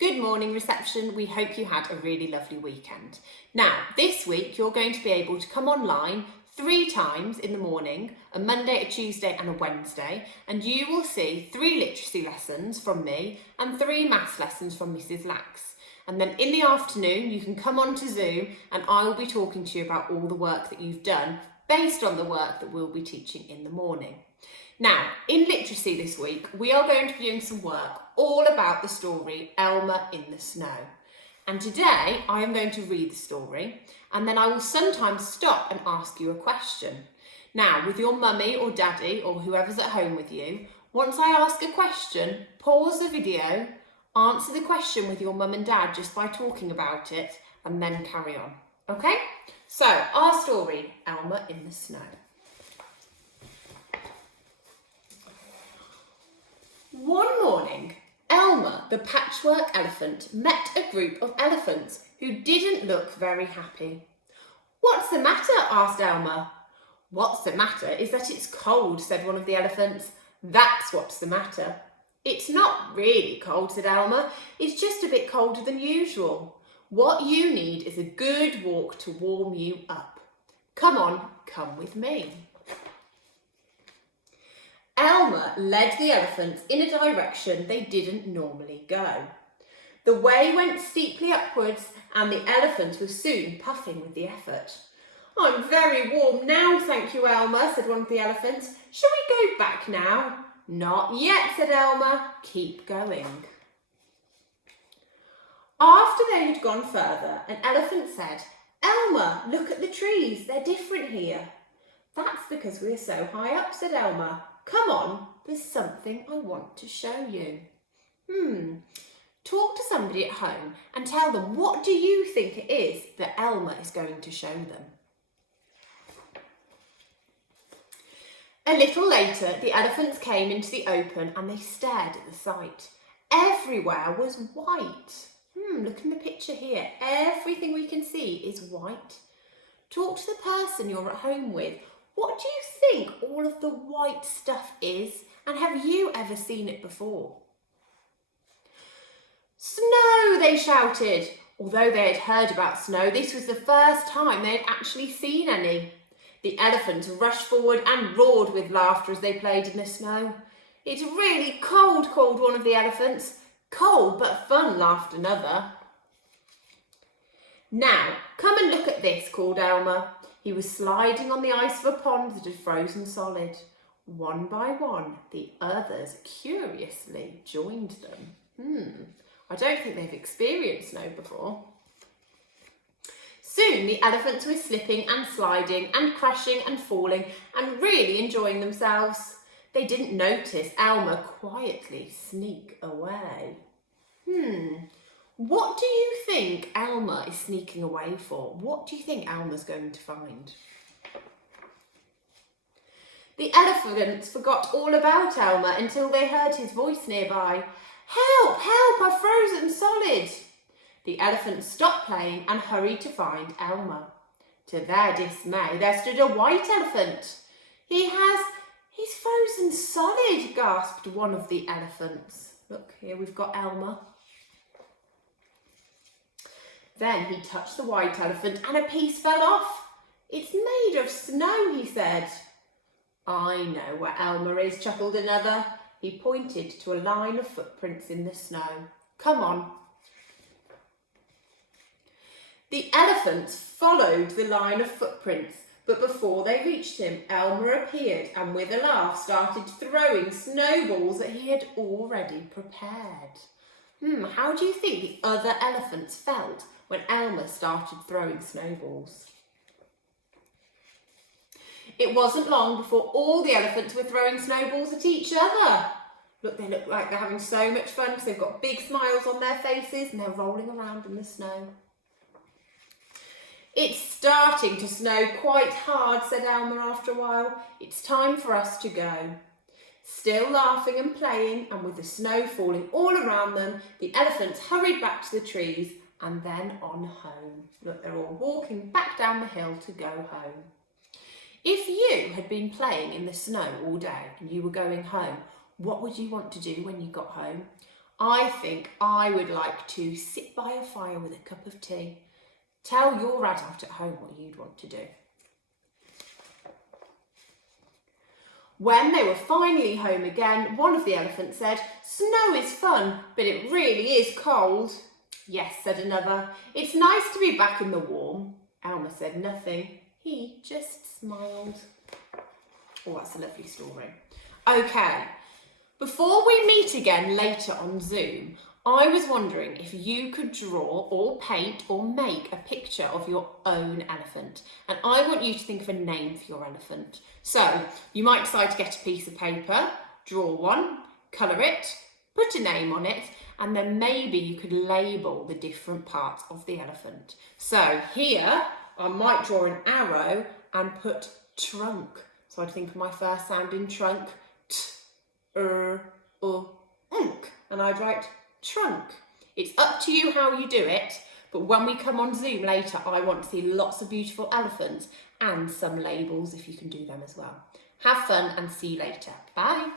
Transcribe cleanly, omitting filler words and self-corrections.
Good morning, reception. We hope you had a really lovely weekend. Now, this week you're going to be able to come online 3 times in the morning, a Monday, a Tuesday and a Wednesday, and you will see 3 literacy lessons from me and 3 maths lessons from Mrs. Lax. And then in the afternoon you can come onto Zoom and I will be talking to you about all the work that you've done based on the work that we'll be teaching in the morning. Now, in literacy this week, we are going to be doing some work all about the story Elmer in the Snow. And today I am going to read the story and then I will sometimes stop and ask you a question. Now, with your mummy or daddy or whoever's at home with you, once I ask a question, pause the video, answer the question with your mum and dad just by talking about it and then carry on. Okay? So, our story, Elmer in the Snow. One morning, Elmer, the patchwork elephant, met a group of elephants who didn't look very happy. "What's the matter?" asked Elmer. "What's the matter is that it's cold," said one of the elephants. "That's what's the matter." "It's not really cold," said Elmer. "It's just a bit colder than usual. What you need is a good walk to warm you up. Come on, come with me." Elmer led the elephants in a direction they didn't normally go. The way went steeply upwards and the elephant was soon puffing with the effort. "I'm very warm now, thank you, Elmer," said one of the elephants. "Shall we go back now?" "Not yet," said Elmer. "Keep going." After they had gone further, an elephant said, "Elmer, look at the trees, they're different here." "That's because we're so high up," said Elmer. "Come on, there's something I want to show you." Talk to somebody at home and tell them what do you think it is that Elmer is going to show them. A little later, the elephants came into the open and they stared at the sight. Everywhere was white. Look in the picture here. Everything we can see is white. Talk to the person you're at home with. What do you think all of the white stuff is? And have you ever seen it before? "Snow!" they shouted. Although they had heard about snow, this was the first time they had actually seen any. The elephants rushed forward and roared with laughter as they played in the snow. "It's really cold," called one of the elephants. "Cold but fun," laughed another. "Now, come and look at this," called Elmer. He was sliding on the ice of a pond that had frozen solid. One by one, the others curiously joined them. I don't think they've experienced snow before. Soon the elephants were slipping and sliding and crashing and falling and really enjoying themselves. They didn't notice Elmer quietly sneak away. What do you think Elmer is sneaking away for? What do you think Elmer's going to find? The elephants forgot all about Elmer until they heard his voice nearby. "Help, help, I've frozen solid." The elephants stopped playing and hurried to find Elmer. To their dismay, there stood a white elephant. He's frozen solid," gasped one of the elephants. "Look, here we've got Elmer." Then he touched the white elephant and a piece fell off. "It's made of snow," he said. "I know where Elmer is," chuckled another. He pointed to a line of footprints in the snow. "Come on." The elephants followed the line of footprints, but before they reached him, Elmer appeared and with a laugh started throwing snowballs that he had already prepared. How do you think the other elephants felt when Elmer started throwing snowballs? It wasn't long before all the elephants were throwing snowballs at each other. Look, they look like they're having so much fun because they've got big smiles on their faces and they're rolling around in the snow. "It's starting to snow quite hard," said Elmer after a while. "It's time for us to go." Still laughing and playing, and with the snow falling all around them, the elephants hurried back to the trees and then on home. Look, they're all walking back down the hill to go home. If you had been playing in the snow all day and you were going home, what would you want to do when you got home? I think I would like to sit by a fire with a cup of tea. Tell your adult at home what you'd want to do. When they were finally home again, one of the elephants said, "Snow is fun, but it really is cold." "Yes," said another, "it's nice to be back in the warm." Elmer said nothing. He just smiled. Oh, that's a lovely story. Okay, before we meet again later on Zoom, I was wondering if you could draw or paint or make a picture of your own elephant. And I want you to think of a name for your elephant. So you might decide to get a piece of paper, draw one, colour it, put a name on it, and then maybe you could label the different parts of the elephant. So here, I might draw an arrow and put trunk. So I'd think of my first sound in trunk, unk, and I'd write trunk. It's up to you how you do it, but when we come on Zoom later, I want to see lots of beautiful elephants and some labels if you can do them as well. Have fun and see you later. Bye.